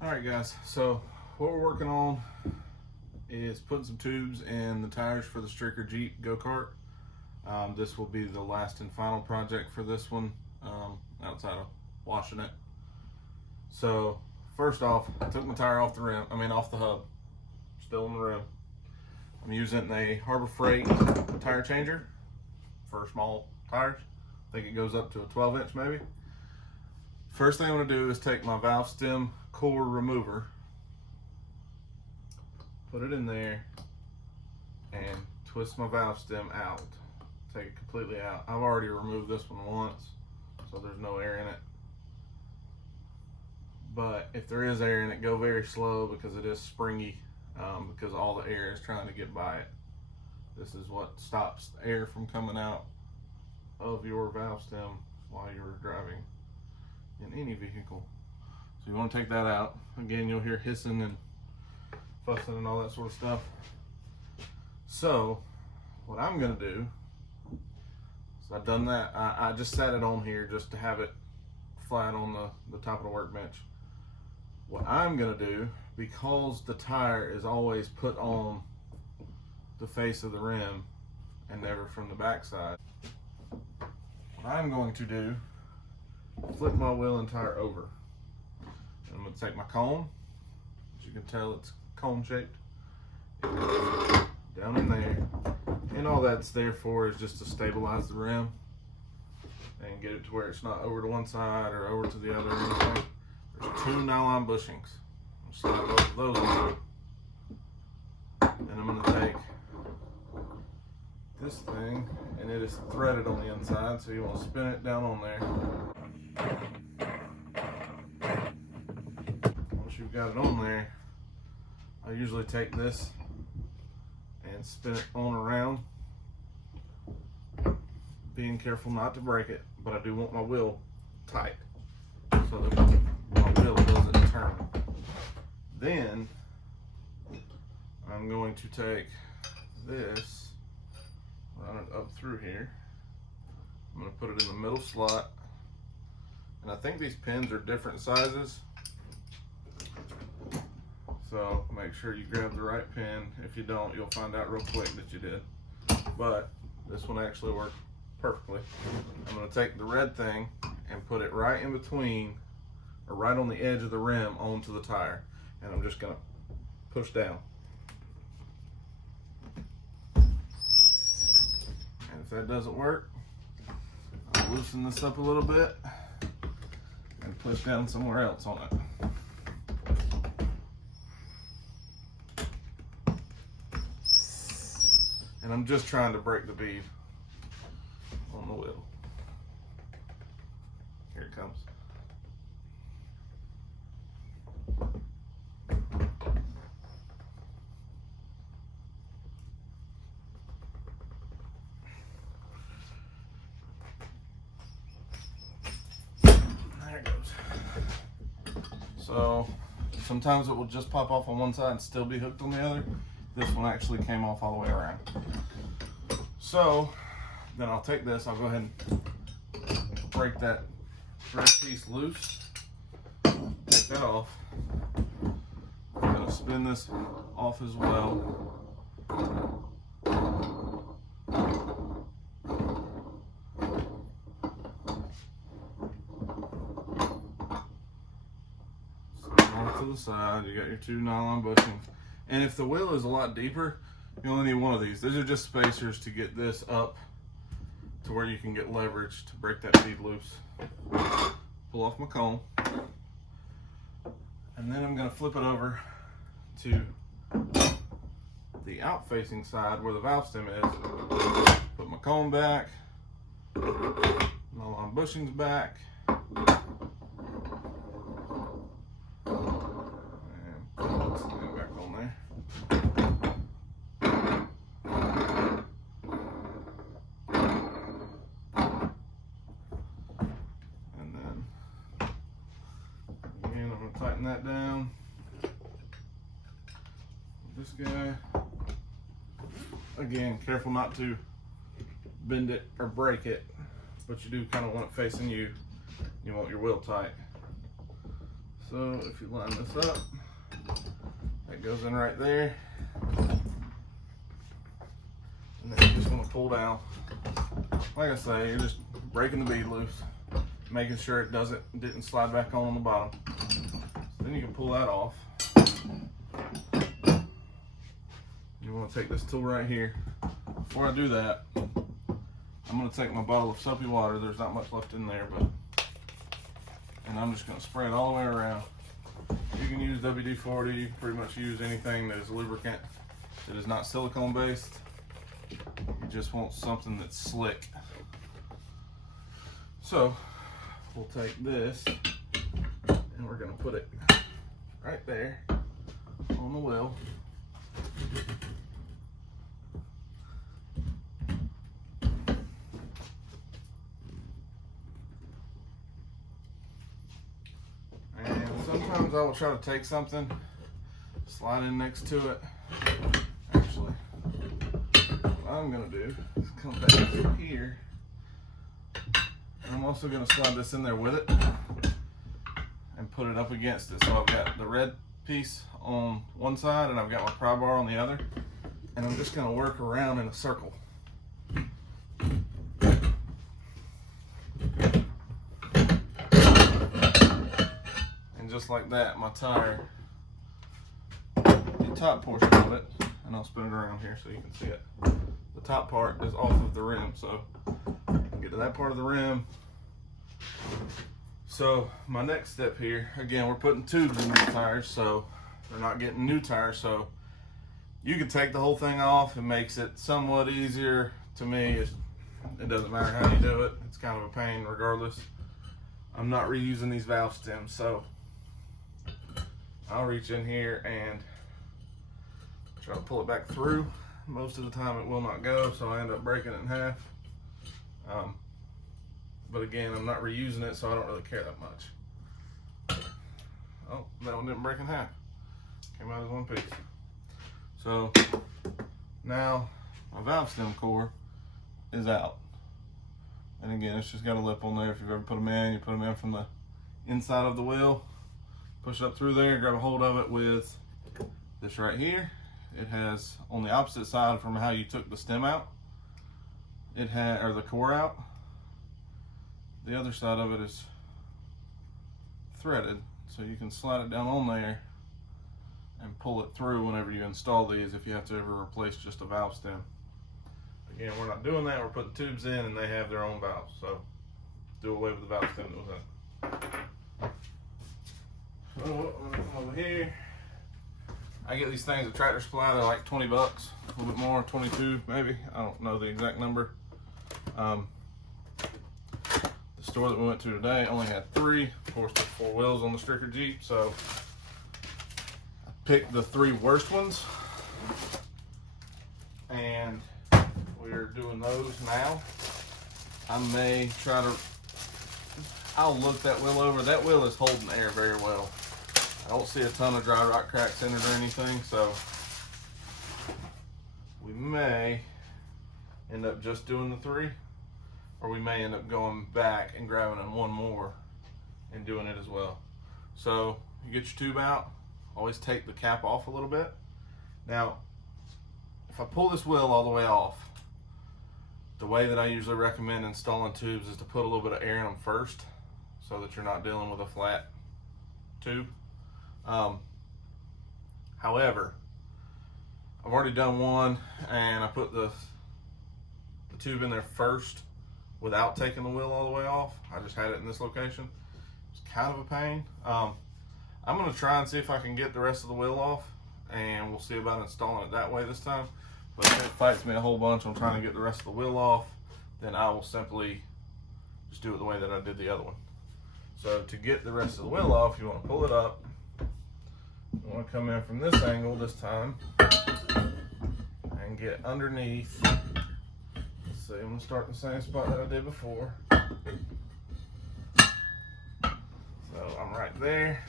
Alright guys, so what we're working on is putting some tubes in the tires for the Stricker Jeep go-kart. This will be the last and final project for this one, outside of washing it. So first off, I took my tire off the hub, still in the rim. I'm using a HarborFreight tire changer for small tires. I think it goes up to a 12-inch maybe. First thing I'm going to do is take my valve stem core remover, put it in there, and twist my valve stem out. Take it completely out. I've already removed this one once, so there's no air in it. But if there is air in it, go very slow because it is springy, because all the air is trying to get by it. This is what stops air from coming out of your valve stem while you're driving in any vehicle. So you want to take that out. Again, you'll hear hissing and fussing and all that sort of stuff. So what I'm going to do is I've done that. I just sat it on here just to have it flat on the top of the workbench. What I'm going to do, because the tire is always put on the face of the rim and never from the back side, what I'm going to do, flip my wheel and tire over. And I'm going to take my cone, as you can tell it's cone shaped, down in there, and all that's there for is just to stabilize the rim and get it to where it's not over to one side or over to the other or anything. There's 2 nylon bushings. I'm slide both of those on. And I'm going to take this thing, and it is threaded on the inside, so you want to spin it down on there. Once you've got it on there, I usually take this and spin it on around, being careful not to break it, but I do want my wheel tight so that my wheel doesn't turn. Then I'm going to take this, run it up through here. I'm going to put it in the middle slot, and I think these pins are different sizes, so make sure you grab the right pin. If you don't, you'll find out real quick that you did, but this one actually worked perfectly. I'm going to take the red thing and put it right in between, or right on the edge of the rim onto the tire, and I'm just going to push down. And if that doesn't work, I'll loosen this up a little bit and push down somewhere else on it. And I'm just trying to break the bead on the wheel. Here it comes. There it goes. So sometimes it will just pop off on one side and still be hooked on the other. This one actually came off all the way around. So then I'll take this, I'll go ahead and break that red piece loose, take that off. I'm going to spin this off as well. Off to the side, you got your 2 nylon bushings. And if the wheel is a lot deeper, you only need one of these. These are just spacers to get this up to where you can get leverage to break that bead loose. Pull off my cone. And then I'm going to flip it over to the out-facing side where the valve stem is. Put my cone back, nylon bushings back, tighten that down. This guy, again, careful not to bend it or break it, but you do kind of want it facing you. You want your wheel tight. So if you line this up, that goes in right there. And then you just want to pull down. Like I say, you're just breaking the bead loose, making sure it didn't slide back on the bottom. So then you can pull that off. You want to take this tool right here. Before I do that, I'm going to take my bottle of soapy water. There's not much left in there, and I'm just going to spray it all the way around. You can use WD-40. You can pretty much use anything that is lubricant that is not silicone based. You just want something that's slick. So we'll take this and we're going to put it right there on the wheel. Sometimes I will try to take something, slide in next to it. Actually, what I'm going to do is come back here. And I'm also going to slide this in there with it and put it up against it. So I've got the red piece on one side and I've got my pry bar on the other. And I'm just going to work around in a circle. Just like that, my tire, the top portion of it, and I'll spin it around here so you can see it. The top part is off of the rim, so I can get to that part of the rim. So my next step here, again, we're putting tubes in these tires, so they're not getting new tires. So you can take the whole thing off. It makes it somewhat easier. To me, it doesn't matter how you do it. It's kind of a pain regardless. I'm not reusing these valve stems, so I'll reach in here and try to pull it back through. Most of the time it will not go, so I end up breaking it in half. But again, I'm not reusing it, so I don't really care that much. Oh, that one didn't break in half. Came out as one piece. So now my valve stem core is out. And again, it's just got a lip on there. If you've ever put them in, you put them in from the inside of the wheel. Push it up through there, grab a hold of it with this right here. It has, on the opposite side from how you took the stem out, it had, or the core out, the other side of it is threaded, so you can slide it down on there and pull it through whenever you install these if you have to ever replace just a valve stem. Again, we're not doing that, we're putting tubes in and they have their own valves, so do away with the valve stem that was in. So I'm gonna come over here. I get these things at Tractor Supply, they're like 20 bucks, a little bit more, 22 maybe, I don't know the exact number. The store that we went to today only had 3, of course there's 4 wheels on the Stricker Jeep, so I picked the 3 worst ones and we're doing those now. I may try to, I'll look that wheel over. That wheel is holding air very well. I don't see a ton of dry rot cracks in it or anything, so we may end up just doing the 3, or we may end up going back and grabbing in one more and doing it as well. So you get your tube out, always take the cap off a little bit. Now, if I pull this wheel all the way off, the way that I usually recommend installing tubes is to put a little bit of air in them first so that you're not dealing with a flat tube. However, I've already done one and I put the tube in there first without taking the wheel all the way off. I just had it in this location. It's kind of a pain. I'm going to try and see if I can get the rest of the wheel off, and we'll see about installing it that way this time. But if it fights me a whole bunch on trying to get the rest of the wheel off, then I will simply just do it the way that I did the other one. So to get the rest of the wheel off, you want to pull it up. You want to come in from this angle this time and get underneath. Let's see, I'm going to start in the same spot that I did before. So I'm right there.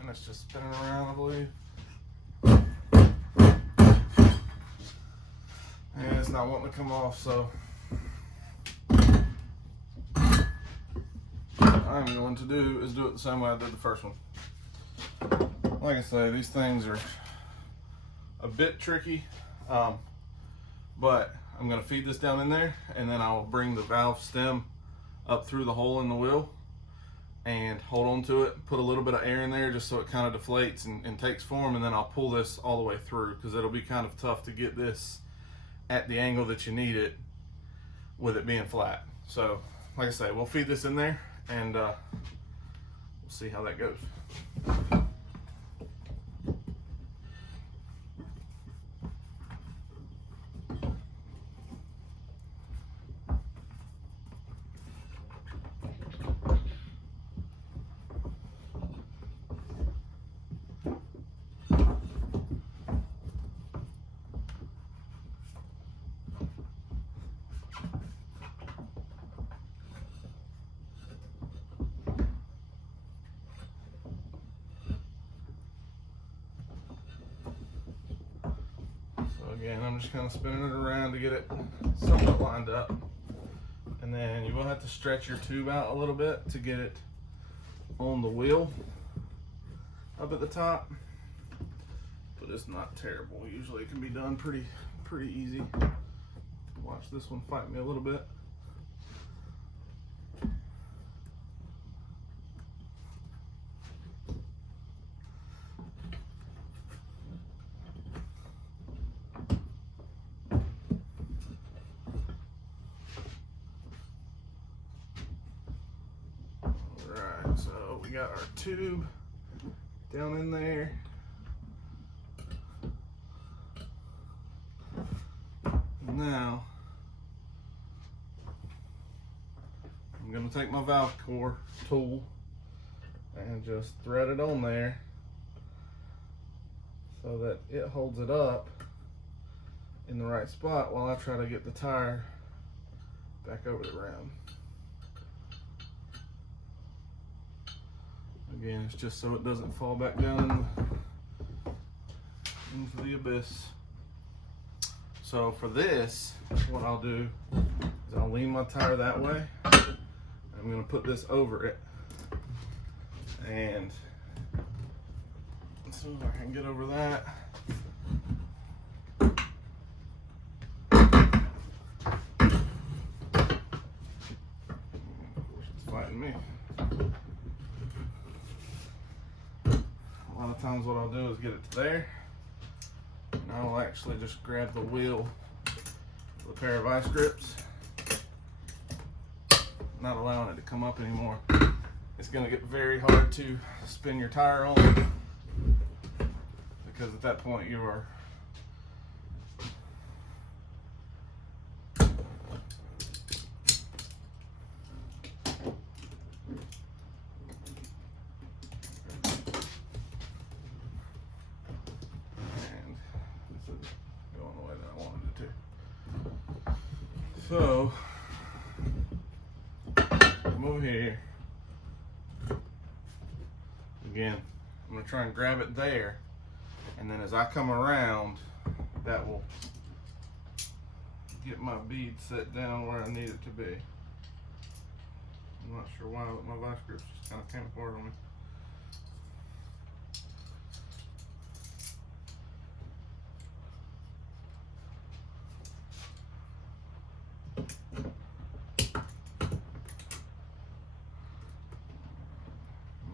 And it's just spinning around, I believe. and it's not wanting to come off, so what I'm going to do is do it the same way I did the first one. Like I say, these things are a bit tricky, but I'm going to feed this down in there, and then I'll bring the valve stem up through the hole in the wheel and hold on to it, put a little bit of air in there just so it kind of deflates and takes form, and then I'll pull this all the way through, because it'll be kind of tough to get this at the angle that you need it with it being flat. So like I say, we'll feed this in there and we'll see how that goes. Again, I'm just kind of spinning it around to get it somewhat lined up. And then you will have to stretch your tube out a little bit to get it on the wheel up at the top. But it's not terrible. Usually it can be done pretty easy. Watch this one fight me a little bit. So we got our tube down in there. Now I'm going to take my valve core tool and just thread it on there so that it holds it up in the right spot while I try to get the tire back over the rim. Again, it's just so it doesn't fall back down into the abyss. So for this, what I'll do is I'll lean my tire that way. I'm going to put this over it, and as soon as I can get over that, of course it's fighting me. A lot of times what I'll do is get it to there, and I'll actually just grab the wheel with a pair of vice grips, not allowing it to come up anymore. It's going to get very hard to spin your tire on, because at that point you are So, come over here. Again, I'm going to try and grab it there, and then as I come around, that will get my bead set down where I need it to be. I'm not sure why, but my vice grips just kind of came apart on me.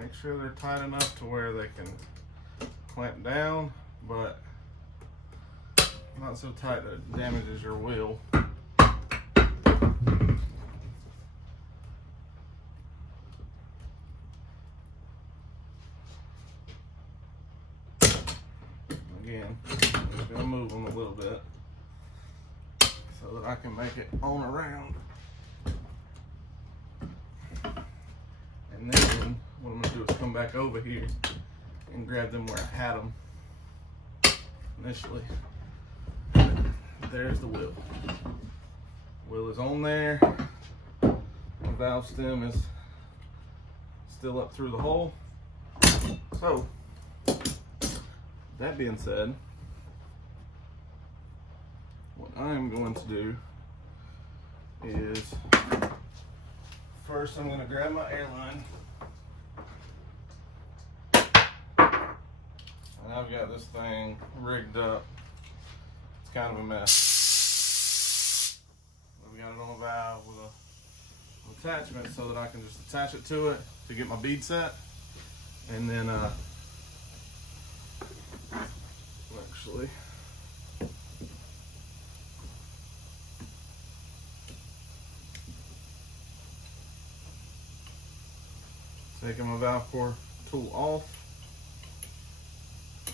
Make sure they're tight enough to where they can clamp down, but not so tight that it damages your wheel. Again, I'm just going to move them a little bit so that I can make it on around. And then what I'm going to do is come back over here and grab them where I had them initially. There's the wheel. Wheel is on there. The valve stem is still up through the hole. So, that being said, what I am going to do is first I'm going to grab my airline, and I've got this thing rigged up. It's kind of a mess. We got it on a valve with an attachment so that I can just attach it to it to get my bead set, and then actually taking my valve core tool off.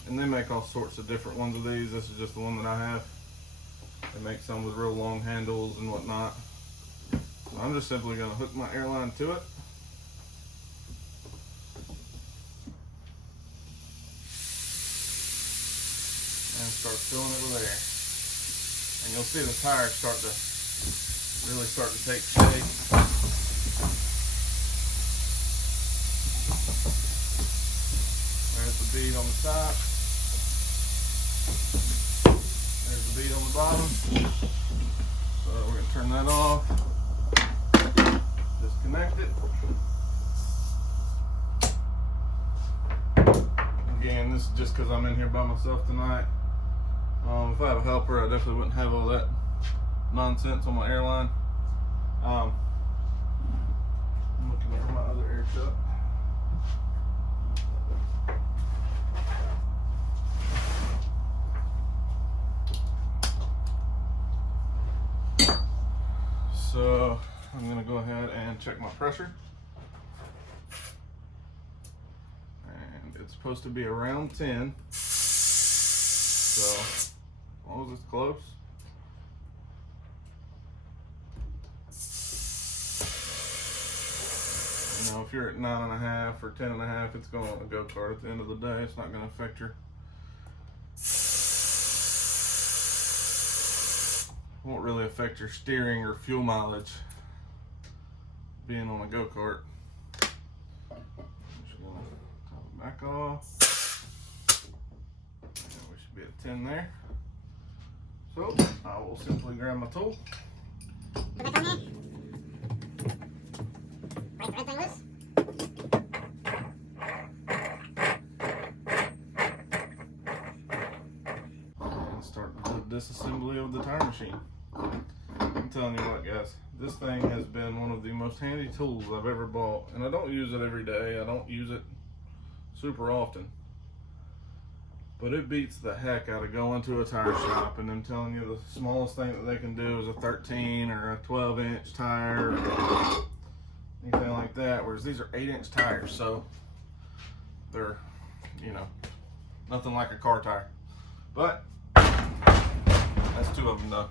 And they make all sorts of different ones of these. This is just the one that I have. They make some with real long handles and whatnot. So I'm just simply going to hook my airline to it. And start filling it with air. And you'll see the tires really start to take shape. There's the bead on the top. There's the bead on the bottom. So we're going to turn that off. Disconnect it. Again, this is just because I'm in here by myself tonight. If I have a helper, I definitely wouldn't have all that nonsense on my airline. I'm looking for my other air cup. So I'm going to go ahead and check my pressure. And it's supposed to be around 10. So as long as it's close. You know, if you're at 9.5 or 10.5, it's going on a go-kart at the end of the day. It's not going to affect your, won't really affect your steering or fuel mileage being on a go-kart. Just gonna top it back off. And we should be at 10 there. So I will simply grab my tool. Put that on there. Break the red thing loose. And start the disassembly of the tire machine. I'm telling you what, guys, this thing has been one of the most handy tools I've ever bought, and I don't use it every day. I don't use it super often, but it beats the heck out of going to a tire shop and them telling you the smallest thing that they can do is a 13 or a 12-inch tire or anything like that, whereas these are 8-inch tires, so they're, you know, nothing like a car tire. But that's two of them though.